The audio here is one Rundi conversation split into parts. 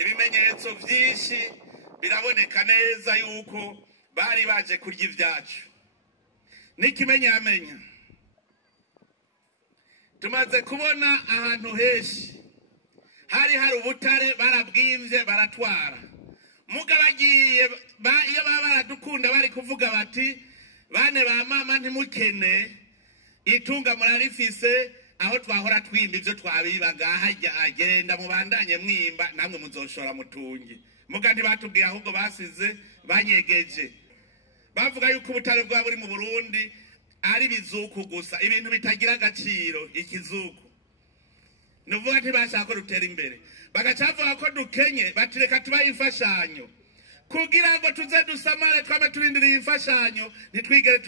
ibimenyetso byinshi biraboneka neza yuko bari baje kurya ibyacu. N'ikimenyamenya tumaze kubona ahantu henshi hari ubutare barabwimvye baratwara. Mugabagiye iyo baba baradukunda bari kuvuga bati bane ba mama ntimukene itunga murarifise aho twahora twimba ivyo twabibaga hajya agenda mubandanye mwimba namwe muzoshora mutungi. Muga ntibatubwiye ahubwo basize banyegeje bavuga yuko ubutare bwa buri mu Burundi ari bizuku gusa, ibintu bitagira agaciro. Ikizuku nuvuga ntibashaka ko rutera imbere, bagacavuga ko dukenye batireka tubaye imfashanyo kugira ngo tuze dusamare twame turindiriye imfashanyo ntitwigere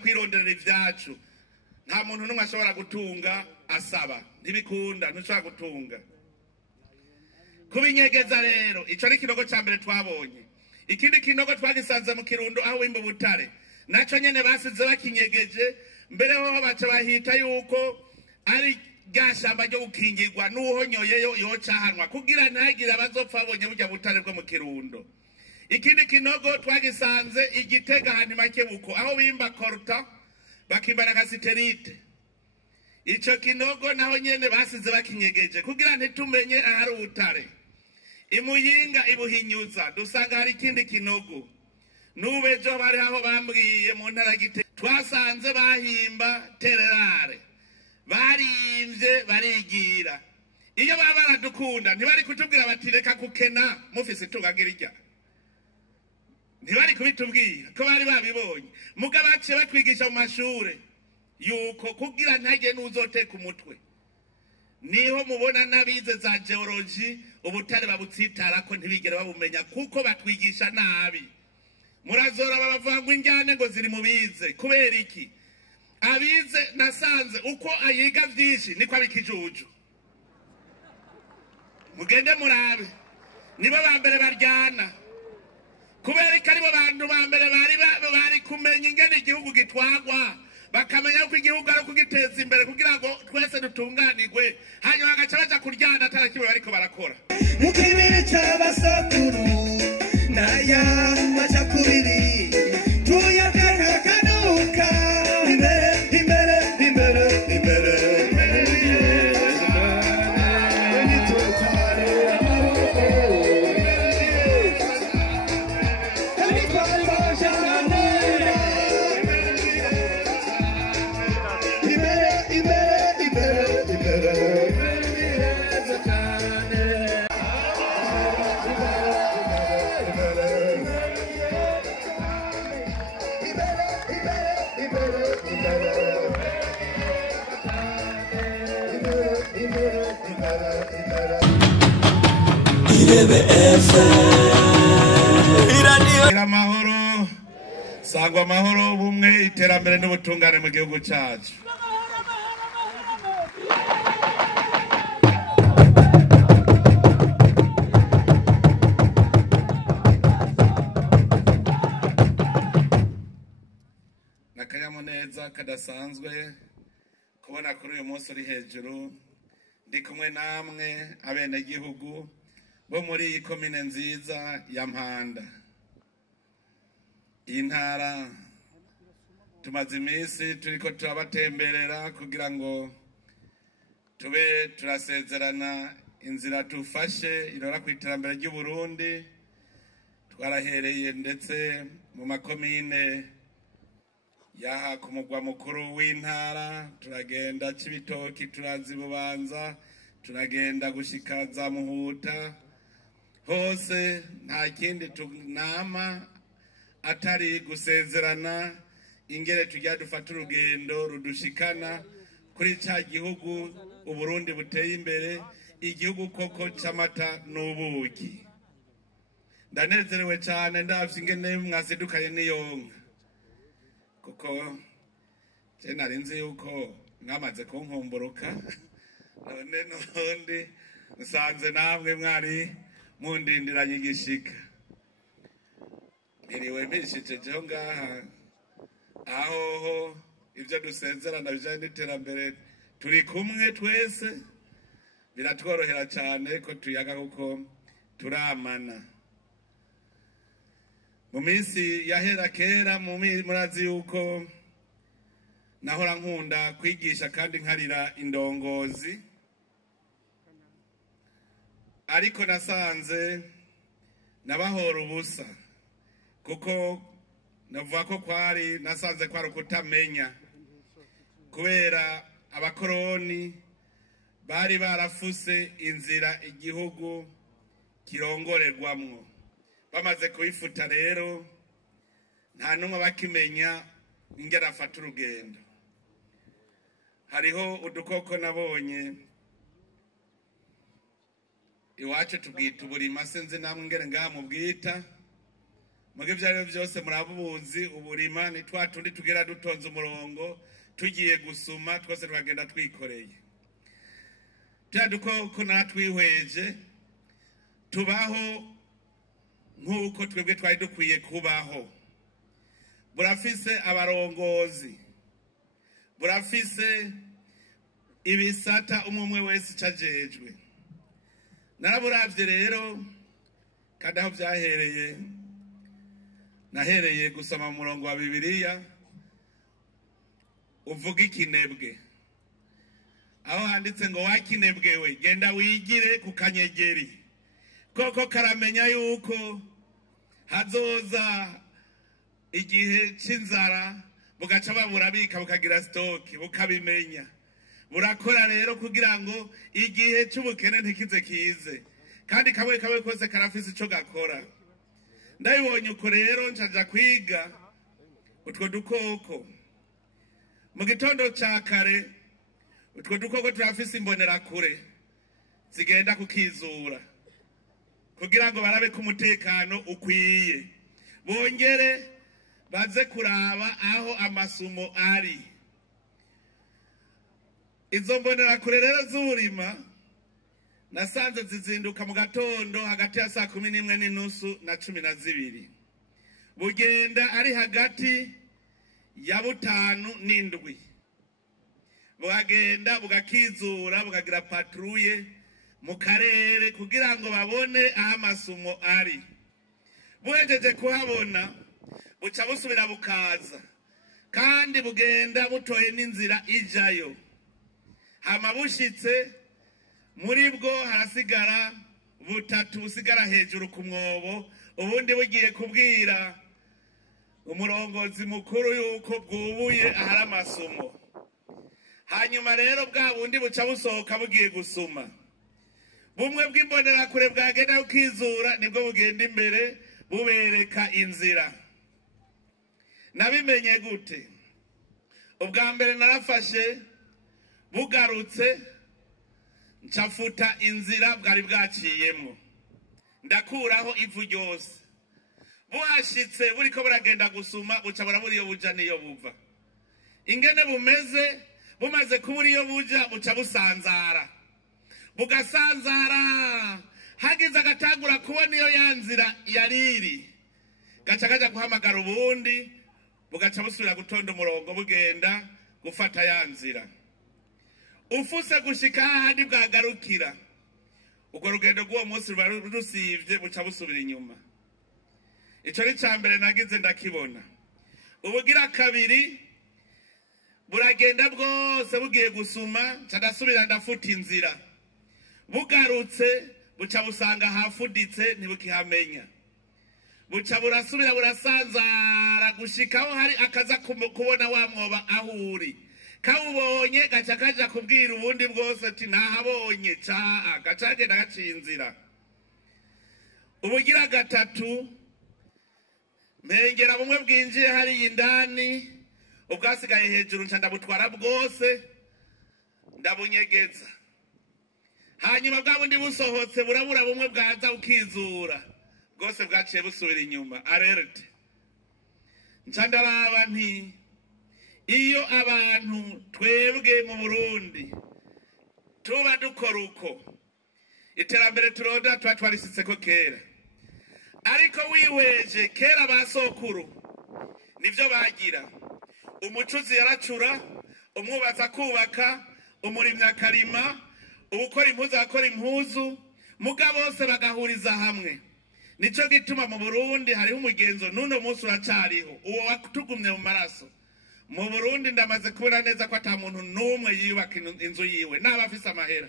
kwironderera ivyacu. Nta muntu n'umwe ashobora gutunga asaba, ntibikunda, ntushobora gutunga. Kubinyegeza rero ico ari kinogo ca mbere twabonye. Ikindi kinogo twagisanze mu Kirundo aho wimba ubutare naco nyene basize bakinyegeje, mbere ho baca bahita yuko ari gashamba ryo gukingirwa n'uhonyoyeyo yocahanwa kugira ntagire abazopfa babonye burya butare bwo mu Kirundo. Ikindi kinogo twagisanze Igitega handi Makebuko aho bimba korta bakimbana kasiterite. Ico kinogo naho nyene basize bakinyegeje kugira ntitumenye ahari ubutare. Imuyinga Ibuhinyuza dusanga hari ikindi kinogo. Nubejo bari aho bambwiye mu ntara Gitega twasanze bahimba tererare barimvye barigira. Iyo baba baradukunda ntibari kutubwira bati reka kukena mufise itungagira irya, ntibari kubitubwira ko bari babibonye. Muga baciye batwigisha mu mashure yuko kugira ntage n'uzoteka umutwe. Niho mubona nabize za geology ubutare babutsitara ko ntibigere babumenya kuko batwigisha nabi. Murazora babavanga injyane ngo ziri mubize kubera iki? Abize nasanze uko ayiga vyinshi niko abikijuju. Mugende murabe nibo bambere baryana kubera ko aribo bantu bambere bari kumenya ingene igihugu gitwagwa, bakamenya ko igihugu ari kugiteza imbere kugira ngo twese dutunganirwe, hanyuma bagaca baja kuryana atarakiwe bariko barakora. Mukibiri cy'abasakuru naya maja kubiri tuyakana kanuka imbere imbere imbere imbere Amahoro sangwa amahoro bumwe iterambere n'ubutungane mu gihugu cyacu. Nakanyamuneza kadasanzwe kubona kuri uyu munsi uri hejuru ndi kumwe namwe abene gihugu bo muri iyi komine nziza ya Mpanda. Iyi ntara tumaze iminsi turiko turabatemberera kugira ngo tube turasezerana inzira tufashe irora ku iterambere ry'u Burundi. Twarahereye ndetse mu makomine yaha ku mugwa mukuru w'intara, turagenda Cibitoki, turazi Bubanza, turagenda gushika za Muhuta. Hose nta kindi tunama atari gusezerana ingere tujya dufata urugendo rudushikana kuri ca gihugu u Burundi buteye imbere, igihugu koko c'amata n'ubuki. Ndanezerewe cyane ndavye ingene mwasidukanye n'iyonka kuko je narinzi yuko mwamaze kunkumburuka none n'ubundi nsanze namwe mwari mundindiranye igishika. Iriwe mbishijeho ngaha aho ibyo dusezerana bijanye n'iterambere turi kumwe twese, biratworohera cyane ko tuyaga kuko turamana. Mu minsi yahera kera murazi yuko nahora nkunda kwigisha kandi nkarira indongozi, ariko nasanze nabahora ubusa, kuko navuga ko nasanze kwari ukutamenya, kubera abakoroni bari barafuse inzira igihugu kirongorerwamwo. Bamaze kubifuta rero nta numwe bakimenya ingene afata urugendo. Hariho udukoko nabonye iwacu tubwita uburima, sinzi namwe ingene ngaha mubwita. Muge vyari byose murabubuzi, uburima ni twa tundi tugera dutonze umurongo tugiye gusuma, twose twagenda twikoreye. Tya dukoko natwihweje tubaho nk'uko twebwe twari dukwiye kubaho. Burafise abarongozi, burafise ibisata umwe wese cajejwe. Naraburavye rero kandi aho vyahereye, nahereye gusoma mu murongo wa Bibiliya uvuga ikinebwe, aho handitse ngo wakinebwewe genda wigire ku kanyegeri, koko karamenya yuko hazoza igihe c'inzara, bugaca baburabika bukagira stoke, bukabimenya. Burakora rero kugira ngo igihe c'ubukene ntikize kize, kandi kamwe kose karafise ico gakora. Ndabibonye uko rero ncaja kwiga utwo dukoko. Mu gitondo ca kare utwo dukoko turafise imbonerakure zigenda kukizura, kugira ngo barabe ko umutekano ukwiye, bongere baze kuraba aho amasumo ari. Izo mbonerakure rero z'uburima nasanze zizinduka mu gatondo hagati ya 11:30 na 12. Bugenda ari hagati ya 5 n'indwi. Bugagenda bugakizura, bukagira patrouille mu karere kugira ngo babone aho amasumo ari. Buhejeje kuhabona buca busubira bukaza, kandi bugenda butoye n'inzira ijayo. Hama bushitse muri bwo harasigara butatu busigara hejuru ku mwobo, ubundi bugiye kubwira umurongozi mukuru yuko bwubuye ahari amasumo. Hanyuma rero bwa bundi buca busohoka bugiye gusuma. Bumwe bw'imbonerakure bwagenda bukizura nibwo bugenda imbere bubereka inzira. Nabimenye gute? Ubwa mbere narafashe bugarutse ncafuta inzira bwari bwaciyemo, ndakuraho ivu ryose. Buhashitse buriko buragenda gusuma buca burabura iyo buja niyo buva. Ingene bumeze, bumaze kubura iyo buja buca busanzara. Bugasanzara hagize agatangura kubona iyo yanzira yariri, gaca kaja guhamagara ubundi, bugaca busubira gutonda umurongo bugenda gufata yanzira. Ufuse gushika handi bwagarukira, uko rugendo rw'uwo munsi ruba rusivye buca busubira inyuma. Ico ni cambere nagize ndakibona. Ubugira kabiri buragenda bwose bugiye gusuma, cadasubira ndafuta inzira. Bugarutse buca busanga hafuditse ntibukihamenya. Buca burasubira burasanzara gushikaho hari akaza kubona wa mwoba aho uri. Kawubonye gaca kaja kubwira ubundi bwose ati nahabonye caa, gaca genda gaciye inzira. Ubugira gatatu mpengera bumwe bwinjiye hari indani, ubwasigaye hejuru nca ndabutwara bwose ndabunyegeza. Hanyuma bwa bundi busohotse burabura bumwe bwaza ukizura, bwose bwaciye busubira inyuma. Alerte. Nca ndaraba nti iyo abantu twebwe mu Burundi tuba dukora uko, iterambere turonda tuba twarisitseko kera. Ariko wihweje kera basokuru nivyo bagira. Umucuzi yaracura, umwubatsi akubaka, umurimyi akarima, ubukora impuzu akora impuzu, muga bose bagahuriza hamwe. Nico gituma mu Burundi hariho umugenzo nuno munsi uracariho uwo watugumye mu maraso. Mu Burundi ndamaze kubona neza ko ata muntu numwe yubaka inzu yiwe naba afise amahera.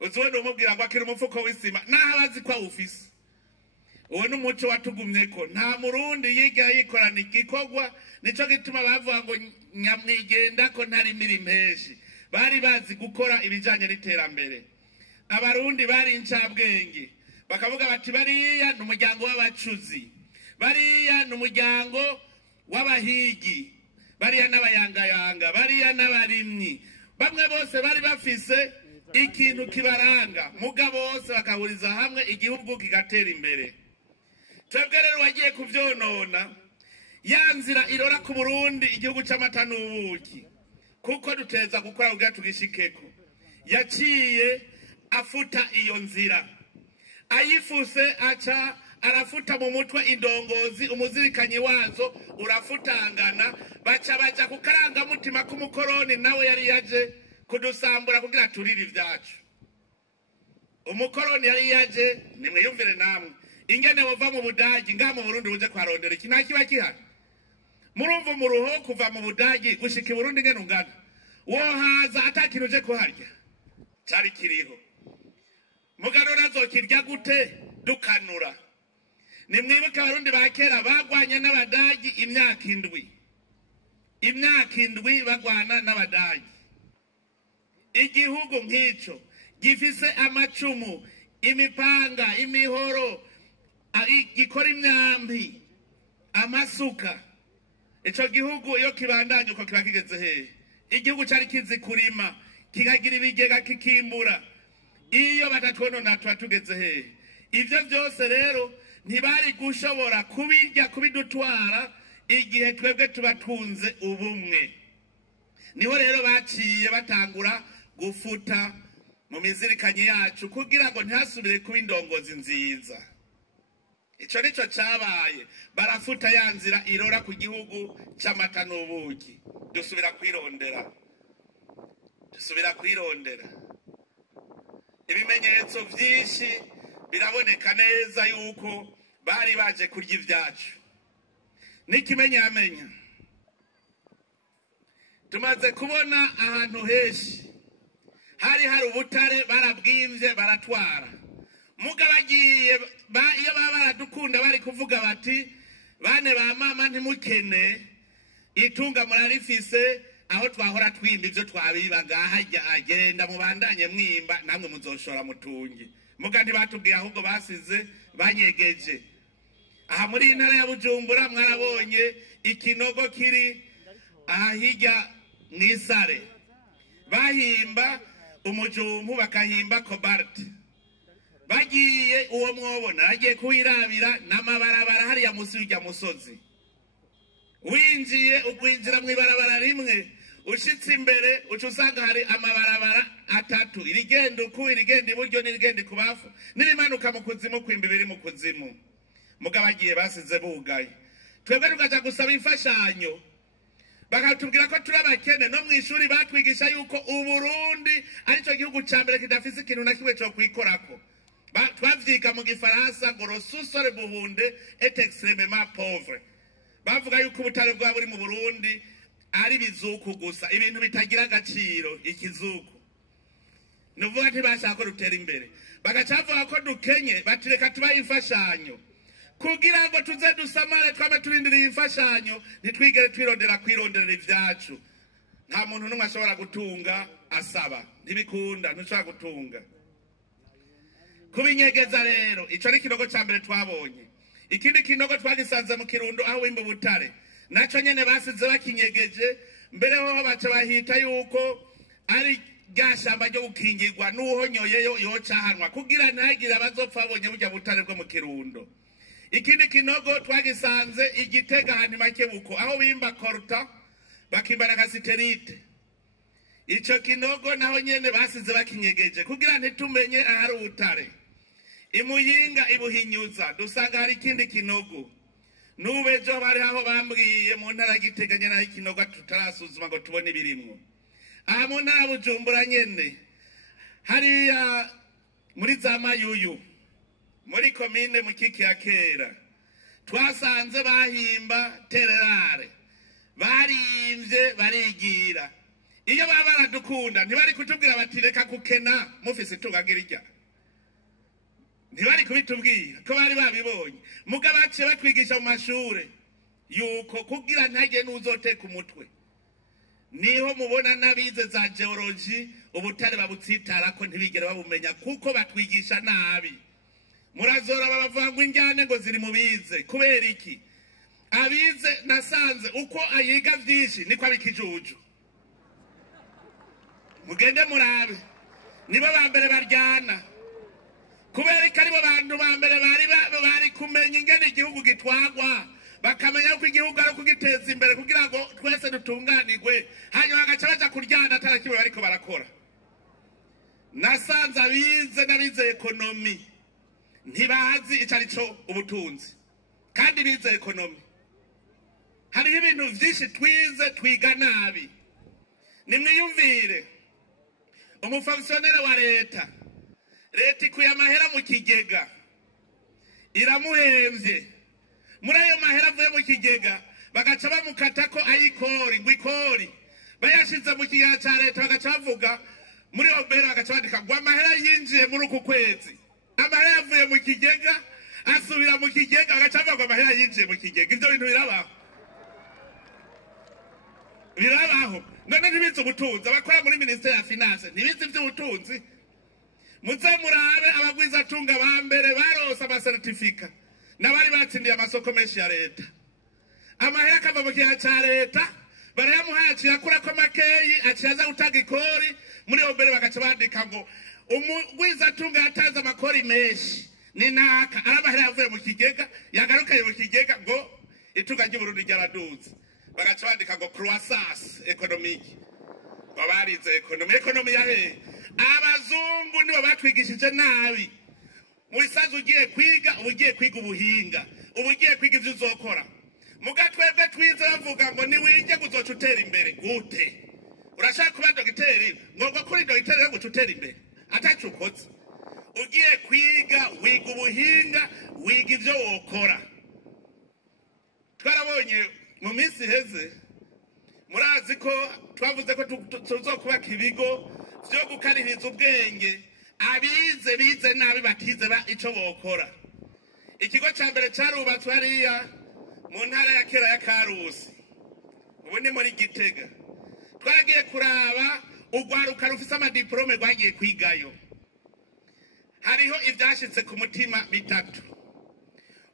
Uzone umubwira ngo akira umufuko w'isima nabazi ko awufise. Uwo n'umuco watugumye ko nta murundi yiga yikorana igikogwa. Nico gituma bavuga ngo nyamwigenda ko ntari mirimeshi. Bari bazi gukora ibijanye n'iterambere. Abarundi bari incabwenge bakavuga bati bariya n'umuryango w'abacuzi, bariya n'umuryango w'abahigi, bariya n'abayangayanga, bariya n'abarimyi. Bamwe bose bari bafise ikintu kibaranga, muga bose bakahuriza hamwe igihugu kigatera imbere. Twebwe rero wagiye kuvyonona ya nzira irora ku Burundi igihugu c'amata n'ubuki, kuko duteza gukora kugira tugishikeko. Yaciye afuta iyo nzira, ayifuse aca arafuta mu mutwe indongozi, umuzirikanyi wazo urafutangana, baca baja kukaranga mutima k'umukoroni nawe yari yaje kudusambura kugira turire ivyacu. Umukoroni yari yaje, nimwiyumvire namwe ingene wova mu Budagi nga mu Burundi uje kwarondera iki nta kiba kihari. Murumva mu ruho kuva mu Budagi gushika i Burundi ngene ungana, wohaza atakintu uje kuharya cari kiriho. Mugarura zokirya gute? Dukanura. Nimwibuke abarundi ba kera bagwanye n'Abadagi imyaka 7. Imyaka 7 bagwana n'Abadagi. Igihugu nk'ico gifise amacumu, imipanga, imihoro, gikora imyambi, amasuka. Ico gihugu iyo kibandanye uko kiba kigeze hehe? Igihugu cari kizi kurima, kikagira ibigega kikimbura. Iyo batatwonona tuba tugeze hehe? Ivyo vyose rero ntibari gushobora kubirya kubidutwara igihe twebwe tubatunze ubumwe. Niho rero baciye batangura gufuta mu mizirikanye yacu kugira ngo ntihasubire kuba indongozi nziza. Ico nico cabaye, barafuta ya nzira irora ku gihugu c'amata n'ubuki. Dusubira kwirondera. Ibimenyetso vyinshi biraboneka neza yuko bari baje kurya ivyacu. N'ikimenyamenya tumaze kubona ahantu heshi hari ubutare barabwimvye baratwara. Muga bagiye iyo baba baradukunda bari kuvuga bati bane ba mama ntimukene itunga murarifise aho twahora twimba ivyo twabibaga hajya agenda mubandanye mwimba namwe muzoshora mutungi. Muga ntibatubwiye ahubwo basize banyegeje. Aha muri intara ya Bujumbura mwarabonye ikinogo kiri ahijya mwisare. Bahimba umujumbu bakahimba cobalt. Bagiye uwo mwobona agiye kuwirabira n'amabarabara hariya musi y'urya musozi. Winjiye ugwinjira mw'ibarabara rimwe ushitse imbere ucusanga hari amabarabara 3, irigenda uku, irigenda iburyo n'irigenda kubafu, nirimanuka mu kuzimu kwimba biri mu kuzimu. Muga bagiye basize bugaye. Twebwe tukaja gusaba imfashanyo, bakatubwira ko turi abakene. No mw'ishuri batwigisha yuko Uburundi arico gihugu ca mbere kidafise ikintu na kimwe cyo kwikorako. Twavyiga mu Gifaransa ngo ressources buhunde et extrêmement pauvre. Bavuga yuko ubutare bwa buri mu Burundi ari bizuku gusa, ibintu bitagira agaciro. Ikizuku nuvuga ntibashaka ko rutera imbere, bagacavuga ko dukenye, batireka tubaye imfashanyo kugira ngo tuze dusamare twame turindiriye imfashanyo, ntitwigere kwirondera ivyacu. Nta muntu numwe ashobora gutunga asaba, ntibikunda, ntushobora gutunga. Kubinyegeza rero ico ari kinogo ca mbere twabonye. Ikindi kinogo twagisanze mu Kirundo aho wimba butare, naco nyene basize bakinyegeje. Mbere ho baca bahita yuko ari gashamba ryo gukingirwa n'uhonyoyeyo yocahanwa kugira ntagire abazopfa abonye burya butare bwo mu Kirundo. Ikindi kinogo twagisanze Igitega handi Makebuko aho bimba korta bakimba na kasiterite. Ico kinogo naho nyene basize bakinyegeje kugira ntitumenye ahari ubutare. Imuyinga ibuhinyuza dusanga hari ikindi kinogo. Nubejo bari aho bambwiye mu ntara Gitega nyene aho ikinogo tutarasuzuma ngo tubone ibirimwo. Aha mu ntara Bujumbura nyene hariya muri za Mayuyu muri komine Mukiki ya kera twasanze bahimba tererare barimvye barigira iyo baba baradukunda ntibari kutubwira bati reka kukena mufise itungagira irya ntibari kubitubwira ko bari babibonye mugabo baciye batwigisha mu mashure yuko kugira ntage n'uzoteka umutwe niho mubona nabize za geology ubutare babutsitara ko ntibigere babumenya kuko batwigisha nabi murazora babavuga injyane ngo ziri mubize kubera iki abize nasanze uko ayiga vyinshi niko abikijuju mugende murabe nibo bambere baryana kubera ko aribo bantu bambere bari kumenya ingene igihugu gitwagwa bakamenya ko igihugu ari kugiteza imbere kugira ngo twese dutunganirwe hanyuma bagaca baja kuryana atarakiwe bariko barakora nasanze abize n'abize ekonomi ntibazi icarico ubutunzi kandi bize ekonomi hariho ibintu vyinshi twize twiga nabi nimwiyumvire umufonctionnaire wa leta ikuye amahera mu kigega iramuhemvye muri ayo mahera avuye mu kigega bagaca bamukata ko ayikori ngo ikori bayashize mu kigega ca leta bagaca bavuga muri obera bagaca bandika ngo amahera yinjiye muri uku kwezi amahera yavuye mu kigega asubira mu kigega bagaca bavuga ngo amahera yinjiye mu kigega ivyo bintu birabaho none ntibize ubutunzi abakora muri ministeri ya finance ntibize ivy'ubutunzi muze murabe abagwiza atunga bambere barose amasertifika nabari batsindiye amasoko menshi ya leta amahera akava mu kigega ca leta barayamuhaye aciye akurako makeyi aciye aza gutanga ikori muri iyo mbere bagaca bandika ngo umugwiza atunga yatanze amakori menshi ni naka ari amahera yavuye mu kigega yagarukaye mu kigega ngo itunga ry'Uburundi ryaraduze bagaca bandika ngo croissance économique babarize ekonomi yahe abazungu nibo batwigishije nabi mubisaza ugiye kwiga ubuhinga ugiye kwiga ivyo uzokora mugatwebwe twize bavuga ngo niwige guzoca utera imbere gute urashaka kuba dogiteri ngo kuri dogiteri ngo utera imbere atacu ukoze ugiye kwiga wiga ubuhinga wiga ivyo wokora twarabonye mu minsi heze murazi ko twavuze ko tuzokubaka ibigo vyo gukaririza ubwenge abize bize nabi batize ico bokora ikigo ca mbere carubatswe hariya mu ntara ya kera ya Karusi ubu ni muri Gitega twaragiye kuraba urwaruka rufise amadiplome rwagiye kwigayo hariho ivyashitse ku mutima bitatu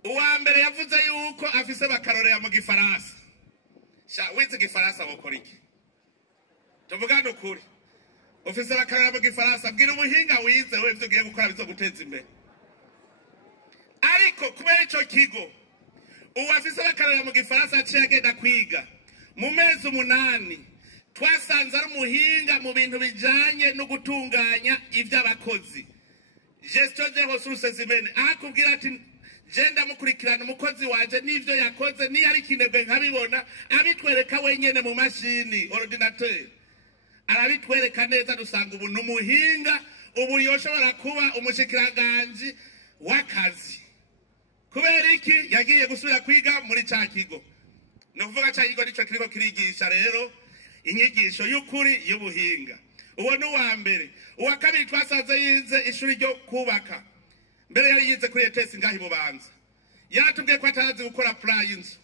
uwa mbere yavuze yuko afise bakarorera mu gifaransa wize igifaransa wokora iki tuvugane ukuri ufise bakarorera mu gifaransa bwira ubuhinga wize we ivyo ugiye gukora bizoguteza imbere ariko kubera ico kigo uwafise bakarorera mu gifaransa aciye agenda kwiga mu mezi 8 twasanze ari umuhinga mu bintu bijanye no gutunganya ivy'abakozi gestion des ressources humaines akubwira ati jenda mukurikirana umukozi waje n'ivyo yakoze ni yari kinebwe nkabibona abitwereka wenyene mu mashini ordinateur arabitwereka neza dusanga ubu numuhinga ubu yoshobora kuba umushikiranganje w'akazi kubera iki yagiye gusubira kwiga muri ca kigo novuga ca kigo nico kiriko kirigisha rero inyigisho y'ukuri y'ubuhinga uwo ni uwa mbere uwa kabiri twasanze yize ishuri ryo kubaka mbere yari yize kuri ETS ngahi Bubanza yatubwiye ko atarazi gukora plan y'inzu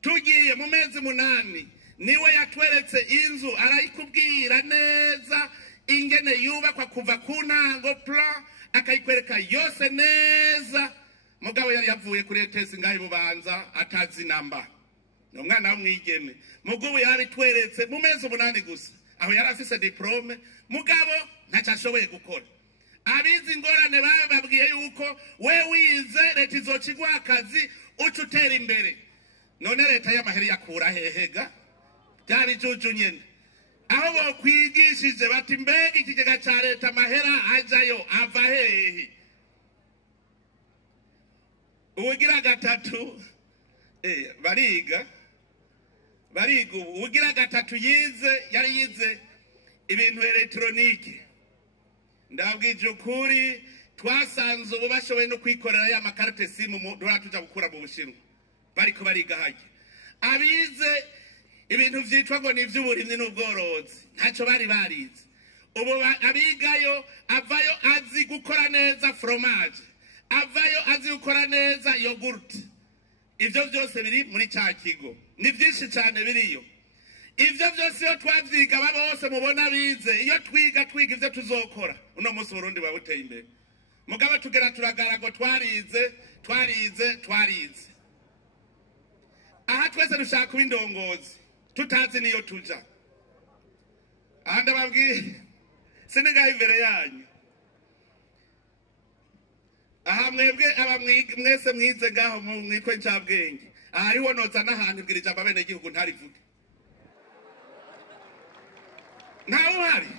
tugiye mu mezi 8 niwe yatweretse inzu arayikubwira neza ingene yubakwa kuva ku ntango plan akayikwereka yose neza mugabo yari yavuye kuri ETS ngahi Bubanza atazi namba no mwana w'umwigeme mugubu yabitweretse mu mezi 8 gusa aho yari afise diplome mugabo ntacashoboye gukora abizi ingorane bababwiye yuko we wize leta izocigwa akazi uca utera imbere none leta y'amaheri yakura hehega byari juju nyene aho bokwigishije bati mbega ikigega ca leta amahera ajayo ava hehe ubugira gatatu bariga ubugira gatatu yize yari yize ibintu elektronike ndabwije ukuri twasanze ubu bashoboye no kwikorera ya makarite simu duhora tuja gukura mu Bushinwa bariko bariga hajya abize ibintu vyitwa ngo ni ivy'uburimyi n'ubworozi ntacyo bari barize ubu abigayo avayo azi gukora neza fromage avayo azi gukora neza yogurt ivyo byose biri muri cya kigo ni byinshi cyane biriyo ivyo byose iyo twavyiga baba bose mubona bize iyo twiga ivyo tuzokora uno munsi Burundi babuteye imbere mugabo tugera turagara ngo twarize aha twese dushaka kuba indongozi tutazi niyo tuja ahandi babwiye sinigaho imbere yanyu aha mwebwe mwese mwize ngaho mwitwe ncabwenge aha hariho noza n'ahantu ibwira ijambo abene gihugu ntarivuge ntawe uhari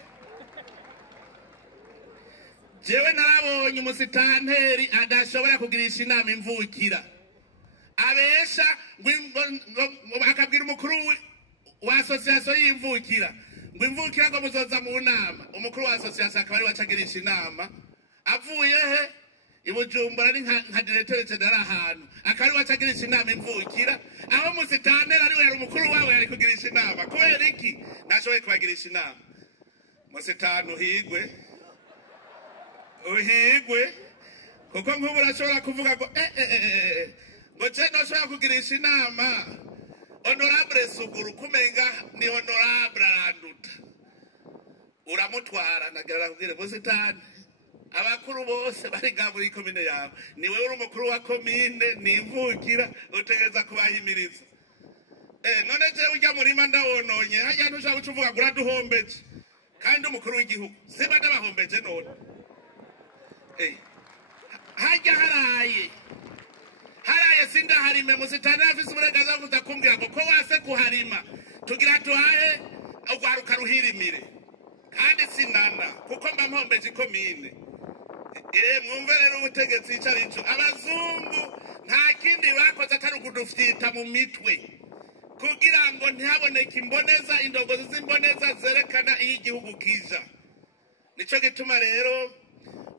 jewe narabonye umusitanteri adashobora kugirisha inama imvukira abesha akabwira umukuru wa asosiyasiyo y'imvukira ngo imvukira ngo muzoza mu nama umukuru wa asosiyasiyo akaba ari wacagirisha inama avuye he ibujumbura ni nka diretere general ahantu akaba ari wacagirisha inama imvukira aho musitanteri ari we yari umukuru wabo yari kugirisha inama kubera iki ntashoboye kubagirisha inama musitani uhigwe kuko nk'ubu urashobora kuvuga ngo ngo je nashobora kugirisha inama honorable Suguru kumenga ni honorable aranduta uramutwara nagerera kubwire musitani abakuru bose bari muri komine yawe ni wewe uri umukuru wa komine nimvukira utegeza kubahimiriza none je ujya murima ndawononye hajya ntushaka kuvuga gura duhombeje kandi umukuru w'igihugu siba ndabahombeje none hajya haraye sindaharime musitani afise uburenganzira bwo kuza kumbwira ngo ko wase kuharima tugira tuhahe ugwaruka ruhirimire kandi sinana kuko mba mpombeje ikomine mwumve rero ubutegetsi icarico abazungu nta kindi bakoze atari ukudufyita mu mitwe kugira ngo ntihaboneke imboneza indongozi z'imboneza zerekana iyo igihugu kija nico gituma rero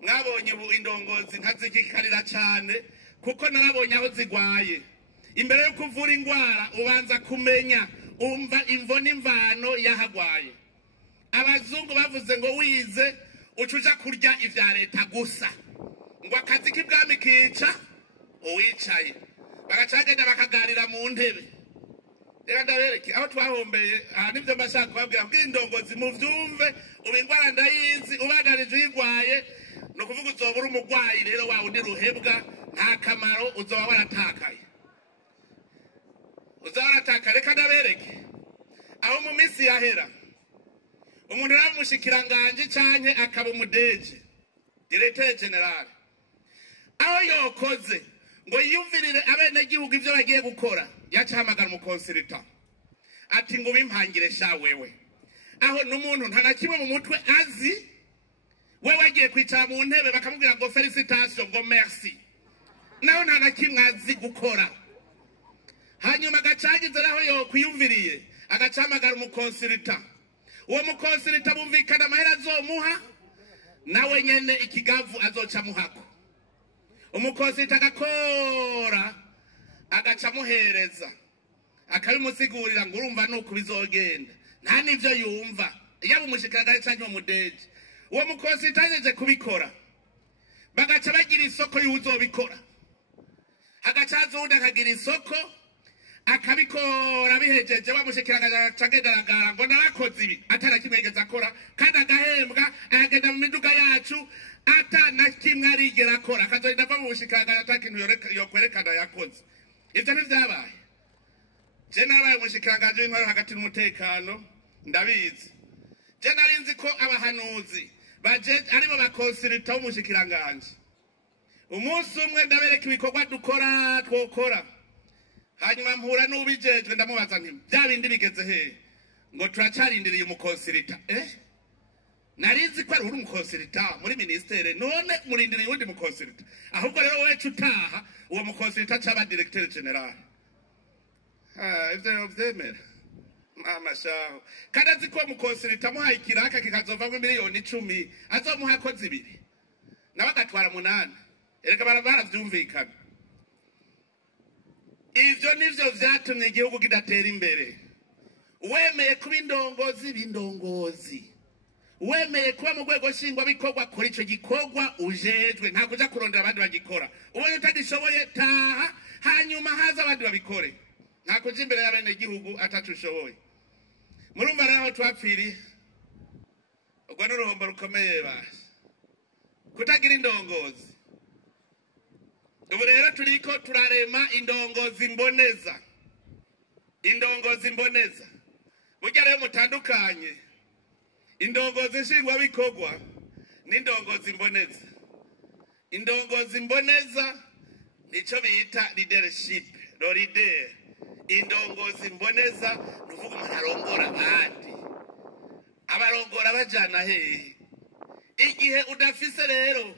mwabonye ubu indongozi ntazikikarira cyane kuko narabonye aho zigwaye imbere yo kuvura ingwara ubanza kumenya umva imvo n'imvano yahagwaye abazungu bavuze ngo wize ucuja kurya ivya leta gusa ngo akazi k'ibwami kica uwicaye bagacagenda bakagarira mu ntebe reka ndabereke aho twahombeye aha nivyo mbashaka kubabwira kugira indongozi muvyumve ubu ingwara ndayizi ubaganije uyigwaye no kuvuga uzobura umugwayi rero wawe ndi ruhebwa nta kamaro uzoba waratakaye reka ndabereke aho mu minsi yahera umuntu rero umushikiranganje canke akaba umudeje diretere general aho yokoze ngo yiyumvirire abenegihugu ivyo bagiye gukora yacahamagara umukonsilita ati ngo bimpangire sha wewe aho n'umuntu nta na kimwe mu mutwe azi wewe agiye kwicara mu ntebe bakamubwira ngo felicitation ngo merci naho nta na kimwe azi gukora hanyuma agacagize aho yo kwiyumviriye agacahamagara umukonsilita uwo mukonsilita bumvikana amahera azomuha nawe nyene ikigavu azoca muhako umukonsilita agakora agaca muhereza akabimusigurira ngo urumva nuko bizogenda nta nivyo yumva yaba umushikiranganje canke umudeje uwo mukonsilita aje kubikora bagaca bagira isoko y'uzobikora hagaca hazundi akagira isoko akabikora bihejeje bamushikiranganje acagendaragara ngo narakoze ibi atana kimwe yigeze akora kandi agahembwa agenda mu miduga yacu atana kimwe arigera akora akazorinda ava mu bushikiranganje atakintu yokwerekana yakoze ivyo ntivyabaye je nabaye umushikiranganje w'intwaro hagati n'umutekano ndabizi je narinzi ko abahanuzi baje aribo bakonsilita b'umushikiranganje umunsi umwe ndabereka ibikorwa twokora hanyuma mpura n'ubijejwe ndamubaza nti bya bindi bigeze he ngo turacarindiriye umukonsilita narizi ko ari uri umukonsilita muri ministere none murindiriye undi mukonsilita ahubwo rero wowe utaha uwo mukonsilita cyaba directeur general ivyo vyemera mama shaho kada ziko mukonsirita muhaye ikiraka kikazovamwe miliyoni 10 azomuha ko zibiri nabagatwara 8 ereka baravyumvikana ivyo nivyo vyatumye igihugu kidatera imbere wemeye kuba indongozi wemeye kuba mu rwego shingwa bikorwa kora ico gikorwa ujejwe nta kuja kurondera abandi bagikora ubonye utagishoboye taha hanyuma haza abandi babikore nta kuja imbere y'abene igihugu atatushoboye murumva rero twapfiri ubwo n'uruhombo rukomeye basi kutagira indongozi ubu rero turiko turarema indongozi mboneza burya rero mutandukanye indongozi nshingwa bikorwa n'indongozi mboneza indongozi mboneza nico bita leadership leader indongozi mboneza nuvuga umuntu arongora abandi abarongora bajana hehe igihe udafise rero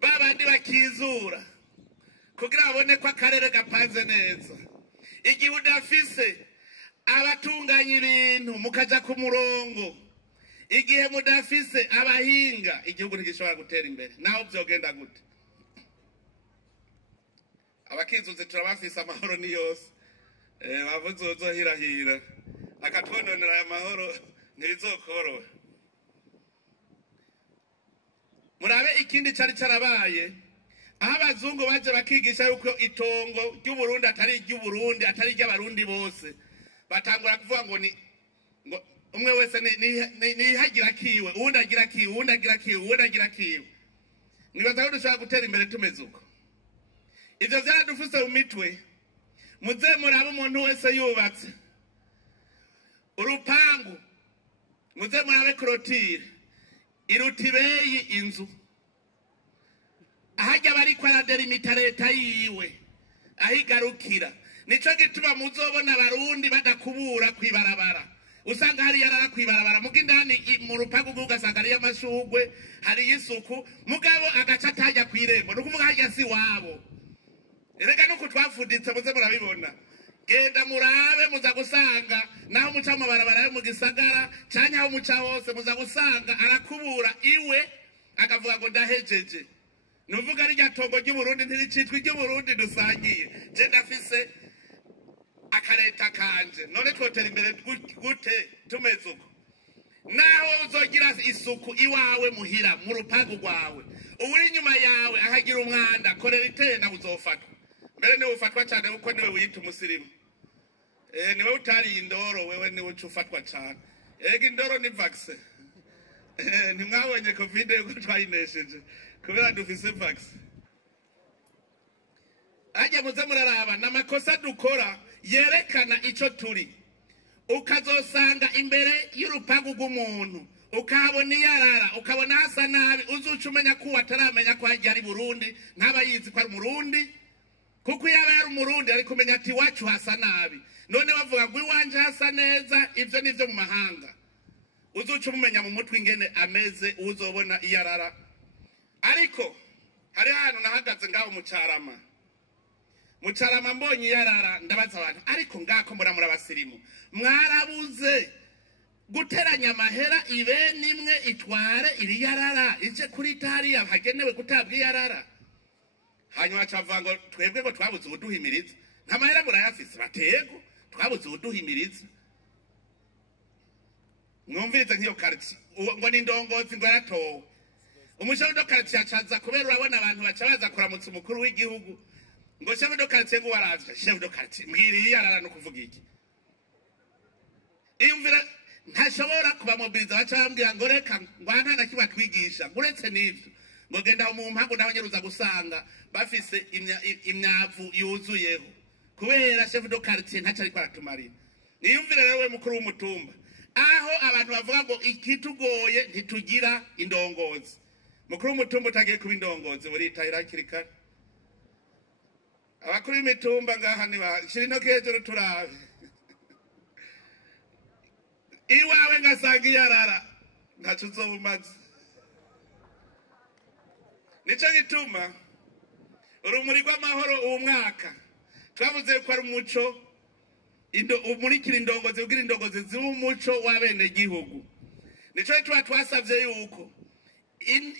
babandi bakizura kugira babone ko akarere gapanze neza igihe udafise abatunganya ibintu mukaja ku murongo igihe mudafise abahinga igihugu ntigishobora gutera imbere naho byogenda gute abakizuze turabafise amahoro ni yose bavuze uzohirahira akatwononera aya mahoro ntibizokoroha murabe ikindi cari carabaye aho abazungu baje bakigisha yuko itongo ry'Uburundi atari ry'Uburundi atari ry'abarundi bose batangura kuvuga ngo ni umwe wese ni hagira kiwe uwundi agira kiwe uwundi agira kiwe uwundi agira kiwe nibaza ko dushobora gutera imbere tumeze uko ivyo vyaradufuse mu mitwe muze murabe umuntu wese yubatse urupangu muze murabe clôture irutibeyi inzu ahajya bariko aradelimita leta yiwe ahigarukira nico gituma muzobona abarundi badakubura kwibarabara usanga hari yarara kwibarabara mugindani mu rupagu ugasanga ari amashugwe hari isuku mugabo agaca atajya kwirembo nukuvuga hajya si wabo erega nuko twafuditse muze murabibona genda murabe muza gusanga naho muca mu barabara yo mu gisagara canke aho muca hose muza gusanga arakubura iwe akavuga ngo ndahejeje nuvuga ari ryatongo ry'Uburundi ntiricitwa ry'Uburundi dusangiye je ndafise akareta kanje none twotera imbere gute tumeze uko naho uzogira isuku iwawe muhira mu rupagu rwawe uri inyuma yawe akagira umwanda korera itena uzofatwa mbere niwe ufatwa cyane kuko niwe wiyita umusirimu niwe utari indoro wewe niwe ufatwa cyane ega indoro ni vaccine ntimwabonye covid yuko twayinesheje kubera dufise vaccine ajya muze muraraba n'amakosa dukora yerekana ico turi ukazosanga imbere y'urupagu rw'umuntu ukahabona iyarara ukabona hasa nabi uzuca umenya ko ataramenya ko hajya ari Burundi ntaba yizi ko ari Murundi kuko yaba yari Umurundi ari kumenya ati wacu hasa nabi none bavuga ngo iwanje hasa neza ivyo nivyo mu mahanga uzuca umenya mu mutwe ingene ameze uzobona iyarara ariko hari hano nahagaze ngaho mucarama mbonye yarara ndabaza abantu ariko ngako muramura abasirimu mwarabuze guteranya amahera ibe nimwe itware iri yarara ije kuri tariya hagenewe gutabwa yarara hanyuma cavango twebwe ngo twabuze ubuduhimiriza nta mahera murayafise batego twabuze ubuduhimiriza mwumvirize nk'iyo quartier ngo ni ndongozi ngo yaratowe umushawe do quartier acaza kubera urabona abantu baca baza kuramutsa umukuru w'igihugu ngo chef de quartier ngo warazwe chef de quartier mbiri yarara no kuvuga iki imvira ntashobora kubamobiliza baca bambwira ngo reka ngwana na kiba twigisha nguretse nivyo ngo genda mu mpango n'abanyeruza gusanga bafise imyavu yuzuyeho kubera chef de quartier ntaca ariko aratumarira niyumvira rero we mukuru w'umutumba aho abantu bavuga ngo ikitugoye ntitugira indongozi mukuru w'umutumba utagiye kuba indongozi buritahira kirikare abakuru b'imitumba ngaha ni bashira intoki hejuru turabe iwawe ngasanga iyarara ntaco uzobumaze nico gituma urumuri rw'amahoro uwo mwaka twavuze ko ari umuco umurikira indongozi kugira indongozi z'umuco w'abene gihugu. Nico tuba twasavye yuko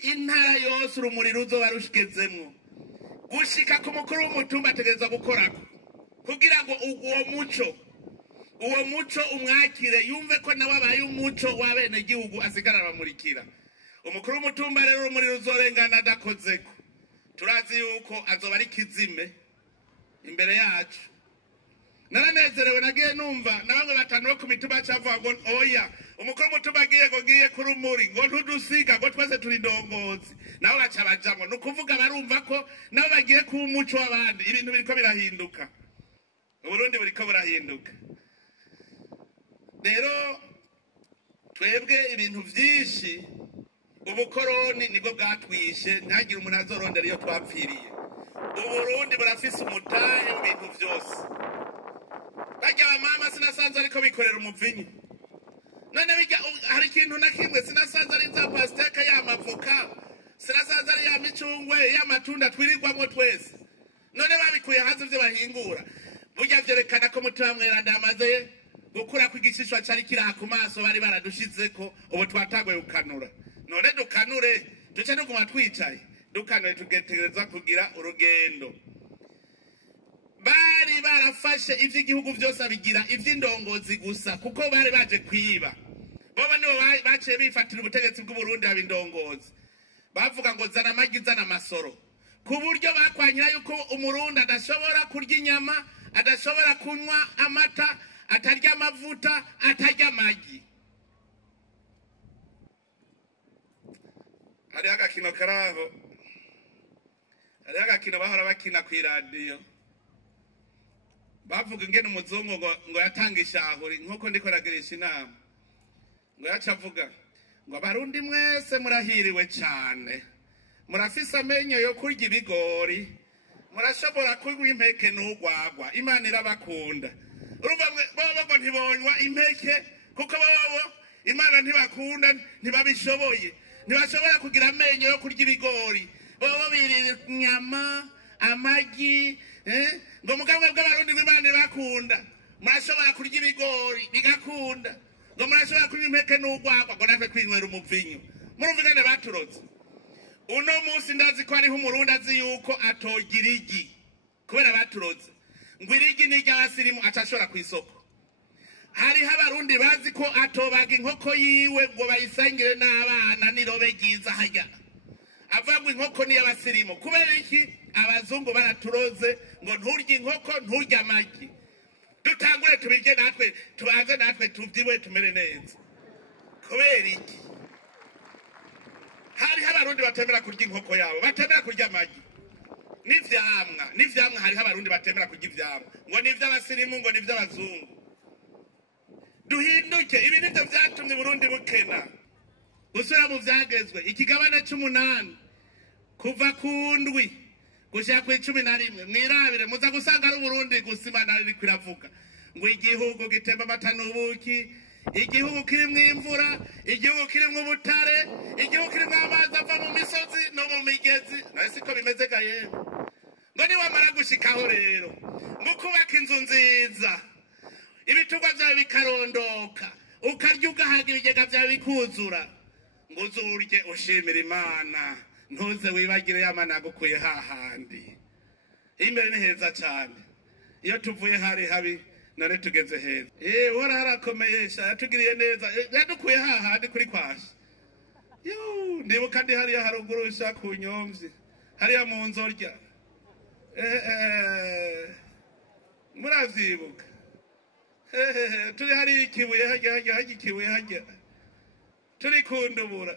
intara yose urumuri ruzoba rushigezemwo gushika ku mukuru w'umutumba ategerezwa gukorako kugira ngo uwo muco umwakire yumve ko nawe abaye umuco w'abene gihugu asigara bamurikira. Umukuru w'umutumba rero urumuri ruzorengana adakozeko turazi yuko azoba ari kizime imbere yacu. Naranezerewe nagiye numva na bamwe batanu bo ku mitumba cavuga ngo oya umukuru w'umutumba agiye ku rumuri ngo ntudusiga ngo twese turi ndongozi nabo baca bajamwo nukuvuga barumva ko nabo bagiye ku umuco w'abandi. Ibintu biriko birahinduka, Uburundi buriko burahinduka. Rero twebwe ibintu vyinshi ubukoroni nibwo bwatwishe ntagire umuntu azorondera iyo twapfiriye. Uburundi burafise umutahe mu bintu vyose. Bajya abamama sinasanze ariko bikorera umuvinyu. None hari ikintu na kimwe sinasanze ari za pasteke y'amavoka, sinasanze ari ya micungwe y'amatunda twirirwamo twese. None babikuye hanze ivyo bahingura. Burya vyerekana ko mutima mweranda amaze gukura kw'igishishwa cari kiraha ku maso bari baradushizeko ubu twatagoye gukanura. None dukanure duce tuguma twicaye, dukanure tugetereza kugira urugendo. Bari barafashe ivy'igihugu vyose abigira ivy'indongozi gusa kuko bari baje kwiba. Boba nibo baciye bifatira ubutegetsi bw'Uburundi abindongozi. Bavuga ngo zana amagi zana amasoro. Ku buryo bakwanyira yuko umurundi adashobora kurya inyama, adashobora kunywa amata, atarya amavuta, atarya amagi. Hari agakino karaho. Hari agakino bahora bakina ku radio. Bavuga ingene umuzungu ngo yatanga ishahuri nkuko ndiko ragirisha inama. Ngo yacavuga ngo abarundi mwese murahiriwe cyane. Murafise amenyo yo kurya ibigori. Murashobora kurya impeke n'ugwagwa. Imana irabakunda. Urumva bo ntibonywa impeke kuko bo Imana ntibakunda ntibabishoboye. Ntibashobora kugira amenyo yo kurya ibigori. Bo birira inyama, amagi, ngo mugabwe bw'abarundi b'Imana bakunda. Murashobora kurya ibigori bigakunda. Ngo murashobora kurya impeke n'ugwagwa ngo natwe twinywera umuvinyu. Murumvikane baturoze. Uno munsi ndazi ko ari umurundi azi yuko atogira igi kubera baturoze. Ngo irigi ni ry'abasirimu acashora ku isoko. Hari abarundi bazi ko atobaga inkoko yiwe ngo bayisangire n'abana nirobe giza hajya. Avangwa inkoko ni y'abasirimu kubera iki abazungu baraturoze ngo nturye inkoko nturye amagi. Dutangure tubirye natwe tubanze natwe tuvyiwe tumere neza. Kubera iki hari abarundi batemera kurya inkoko yabo, batemera kurya amagi. N'ivyamwa hari abarundi batemera kurya ivyamwa. Ngo ni vy'abasirimu ngo ni vy'abazungu. Duhinduke ibi nivyo vyatumye Burundi bukena. Usura mu vyagezwe ikigabane c'8 kuva ku ndwi gushaka ku 11 mwirabire muza gusanga ari Burundi gusimana riri kwiravuga ngo igihugu gitemba amata n'ubuki, igihugu kirimwo imvura, igihugu kirimwo ubutare, igihugu kirimwo amazi ava mu misozi no mu migezi. Nasi ko bimeze gaye ngo ni wamara gushikaho rero ngo kubaka inzu nziza ibitugwa byawe bikarondoka ukarya ugahaga ibigega byawe bikuzura ngo uzurye ushimira Imana ntuze wibagire y'Imana gukuye hahandi. Imbere ni heza cyane iyo tuvuye hari habi none tugeze heza. Wora harakomeyesha yatugiriye neza yadukuye hahandi kuri kwashi. Ndibuka ndi hariya harugurusha ku Nyomvyi hariya mu Nzorya. Muravyibuka turi hari ikibuye hajya ikibuye hajya turi kundubura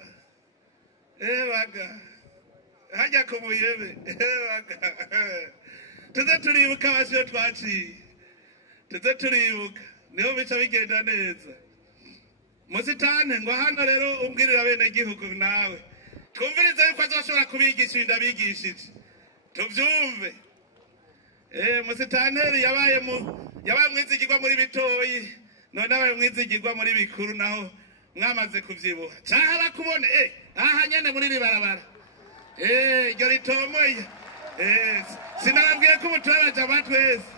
baga hajya ku Muyebe baga tuze turibuka abashiyo twaciye tuze turibuka niho bica bigenda neza. Musitane ngo hano rero umbwirira bene gihugu nawe twumvirize yuko azoshobora kubigisha indabigishije tuvyumve. Musitanteri yabaye mwizigirwa muri bitoyi none abaye mwizigirwa muri bikuru naho mwamaze kuvyibuha caha bakubone aha nyene muri ribarabara iryo ritomoye sinababwiye ko umutwe baja batwese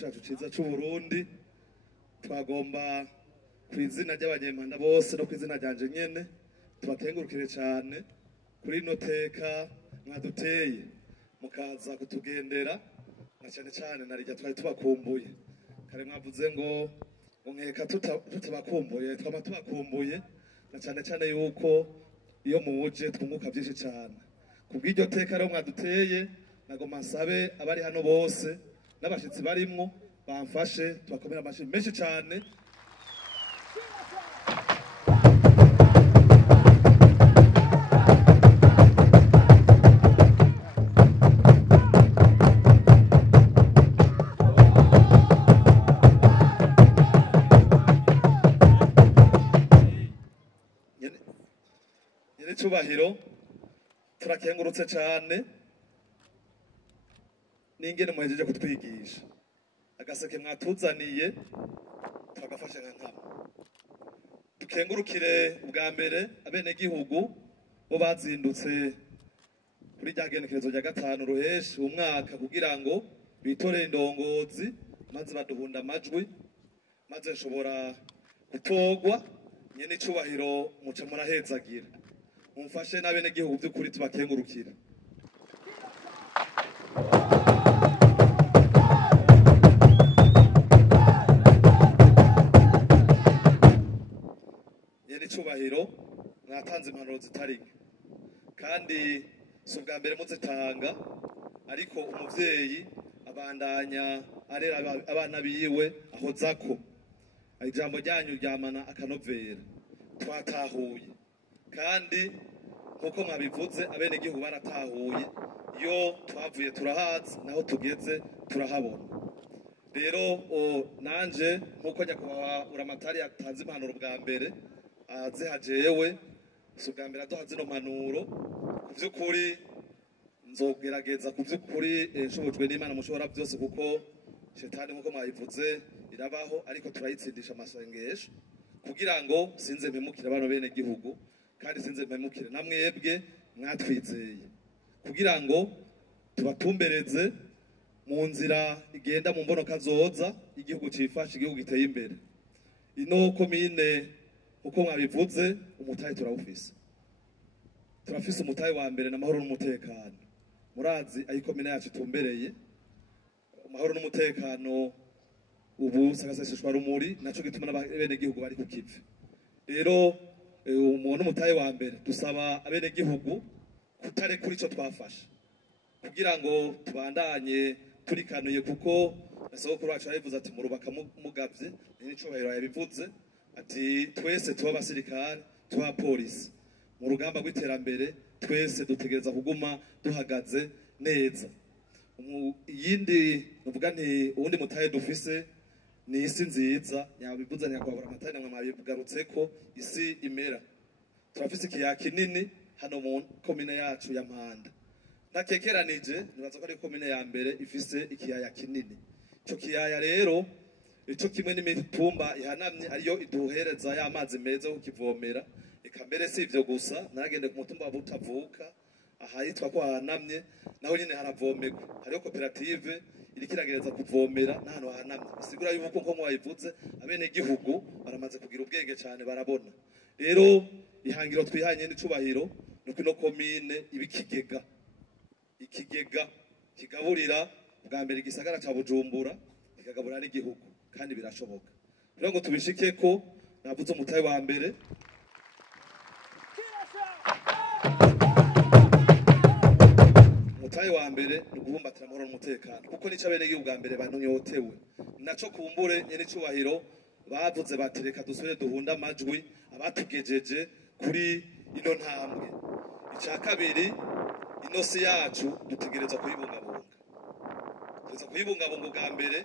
cyacu cyiza cy'u Burundi twagomba ku izina ry'abanyempanda bose no ku izina ryanje nyene tubakengurukire cyane kuri ino teka mwaduteye mukaza kutugendera na cyane cyane narijya twari tubakumbuye kare mwavuze ngo nkeka tutabakumbuye twaba tubakumbuye na cyane cyane yuko iyo muje twunguka byinshi cyane kubw'iryo teka rero mwaduteye nagomba nsabe abari hano bose n'abashitsi barimwo bamfashe tubakomera amashyi menshi cyane cyubahiro turakengurutse cyane n'ingene muhejeje kutwigisha agaseke mwatuzaniye twagafashe nka nkama dukengurukire ubwa mbere abene gihugu bo bazindutse kuri rya genekerezo rya 5 ruheshi umwaka kugira ngo bitorere indongozi maze baduhunda amajwi maze nshobora gutogwa nyene cyubahiro muca murahezagira mumfashe n'abene gihugu by'ukuri tubakengurukira nyene cyubahiro mwatanze impanuro zitari kandi si ubwa mbere muzitanga ariko umuvyeyi abandanya arera abana biwe ahozako ijambo ryanyu ryamana akanovera twatahuye kandi nkuko mwabivuze abene gihugu baratahuye iyo twavuye turahazi naho tugeze turahabona rero nanje nkuko nyakubahwa uramatari yatanze impanuro bwa mbere azihajewe si ubwa mbere aduha zino mpanuro ku by'ukuri nzogerageza ku by'ukuri nshobojwe n'Imana mushobora byose kuko shetani nkuko mwabivuze irabaho ariko turayitsindisha amasengesho kugira ngo sinze mpemukire abantu bene gihugu kandi sinze mpemukire namwebwe mwatwizeye kugira ngo tubatumbereze mu nzira igenda mu mbono kazoza igihugu cifashe igihugu giteye imbere ino komine uko mwabivuze umutahe turawufise turafise umutahe wa mbere n'amahoro n'umutekano murazi ayi komine yacu tumbereye amahoro n'umutekano ubu sagaseseshwa rumuri naco gituma n'abene gihugu bari ku kivi rero umuntu mutaye wa mbere dusaba abene gihugu kutare kuri cyo twafashe kugira ngo tubandanye turikanuye kuko nasokuru wacu yabivuze ati murubaka mugavye nico bahero yabivuze ati twese tuba abasirikare tuba polisi mu rugamba rw'iterambere twese dutegereza kuguma duhagaze neza yindi nuvuga nti ubundi mutaye dufise ni isi nziza yabivuze nyakubahwa amatari namwe mwabigarutseko isi imera turafise ikiyaga kinini hano mu komine yacu ya Mpanda nakekeranije nibaza ko ari komine ya mbere ifise ikiyaga kinini ico kiyaga rero ico kimwe n'imitumba ihanamye ariyo iduhereza y'amazi meza yo kukivomera eka mbere si ivyo gusa naragende ku mutumba wa Butavuka ahayitwa ko hahanamye naho nyine haravomerwa hariho koperative irikiragereza kuvomera n'ahantu hahanamye bisigura yuko nko mwayivuze abene gihugu baramaze kugira ubwenge cyane barabona rero ihangiro twihanye n'icubahiro nuko ino komine ibikigega ikigega kigaburira bwa mbere igisagara ca Bujumbura ikagaburira n'igihugu kandi birashoboka rero ngo tubishike ko navuze umutaye wa mbere umutaye wa mbere n'ugubumbatira amahoro n'umutekano kuko nico abene gihugu bwa mbere banonyotewe naco kumbure nyene icubahiro bavuze batereka dusubire duhunda amajwi abatugejeje kuri ino ntambwe ica kabiri inosi yacu dutegereza kuyibungabunga bwa mbere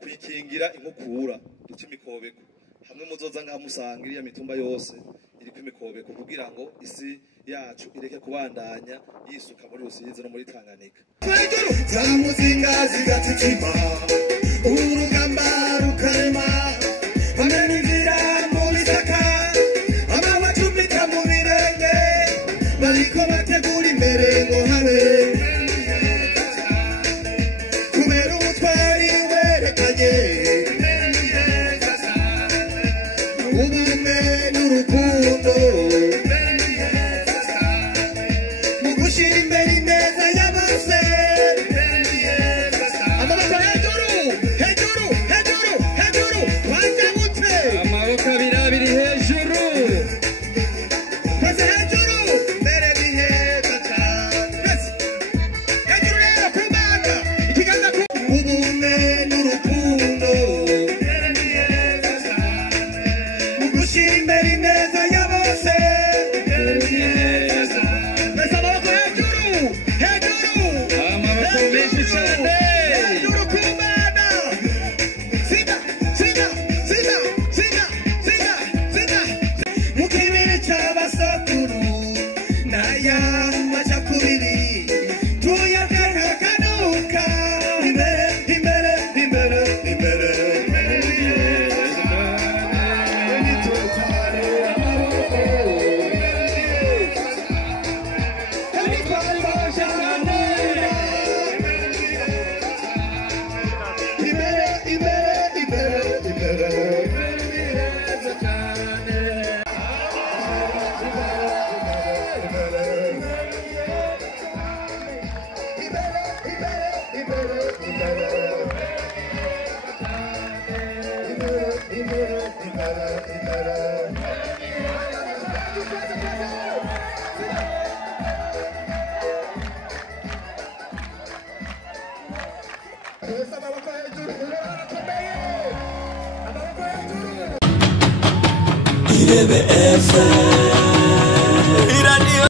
kuyikingira inkukura duca imikobeko hamwe muzoza ngaha musanga iriya mitumba yose iriko imikobeko kugira ngo isi yacu ireke kubandanya yisuka muri Rusizi no muri Tanganyika zamuzinga zigatitima urugamba rukarema bamenizira mu bisaka abawacumita mu birenge bariko bategura imbere ngo habe kubera umutwari werekanye n'urukundo mu gushyira imbere ineza y'abose amaboko hejuru hejuru hejuru hejuru wajabutse amaboko abiri abiri hejuru twese hejuru mbere biheza cyane hejuru rero ku mbaraga ikiganza ku ubumwe n'urukundo mu gushyira imbere ineza ya bose mbese amaboko hejuru hejuru amaboko menshi cyane hejuru ku mbaraga siga siga siga siga siga siga mu kibiri cy'abasakuru n'aya macakubiri tuyateka kanuka imbere imbere imbere imbere nitutware amaboko imbere imbere imbere imbere Irebe FM